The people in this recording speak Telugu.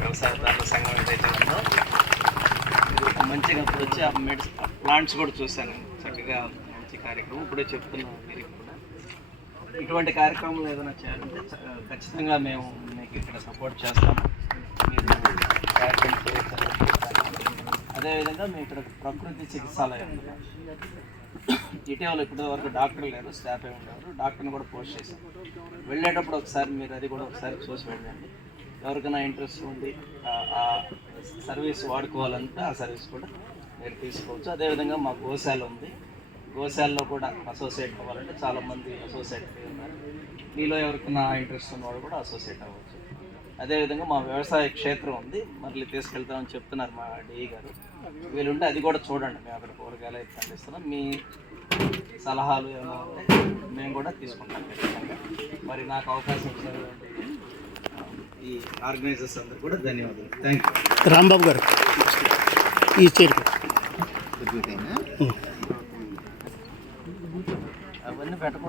వ్యవసాయదారుల సంఘం ఏదైతే ఉందో మంచిగా అప్పుడు వచ్చి ఆ ప్లాంట్స్ కూడా చూశాను. చక్కగా మంచి కార్యక్రమం. ఇప్పుడే చెప్తున్నాం మీరు కూడా ఇటువంటి కార్యక్రమాలు ఏదైనా చేయాలంటే ఖచ్చితంగా మేము మీకు ఇక్కడ సపోర్ట్ చేస్తాము. మీరు కార్యక్రమం చేస్తాను. అదేవిధంగా మేము ఇక్కడ ప్రకృతి చికిత్సాలయం ఇటీవల ఇప్పటి వరకు డాక్టర్ లేరు, స్టాఫే ఉన్నారు. డాక్టర్ని కూడా పోస్ట్ చేశాం. వెళ్ళేటప్పుడు ఒకసారి మీరు అది కూడా ఒకసారి చూసి వెళ్ళండి. ఎవరికైనా ఇంట్రెస్ట్ ఉంది ఆ సర్వీస్ వాడుకోవాలంటే ఆ సర్వీస్ కూడా మీరు తీసుకోవచ్చు. అదేవిధంగా మా గోశాల ఉంది. గోశాలలో కూడా అసోసియేట్ అవ్వాలంటే చాలామంది అసోసియేట్ అయ్యి ఉన్నారు. మీలో ఎవరికైనా ఇంట్రెస్ట్ ఉన్నవాడు కూడా అసోసియేట్ అవ్వచ్చు. అదేవిధంగా మా వ్యవసాయ క్షేత్రం ఉంది, మళ్ళీ తీసుకెళ్తామని చెప్తున్నారు మా డిఈ గారు. వీలుంటే అది కూడా చూడండి. మేము అక్కడ కూరగాయలు అయితే పండిస్తున్నాం. మీ సలహాలు ఏమైనా ఉంటే మేము కూడా తీసుకుంటాం ఖచ్చితంగా. మరి నాకు అవకాశం ఇచ్చినటువంటి ఈ ఆర్గనైజర్స్ అందరూ కూడా ధన్యవాదాలు. Thank you. రాంబాబు గారు ఈ చేరు అవన్నీ పెట్టకూడదు.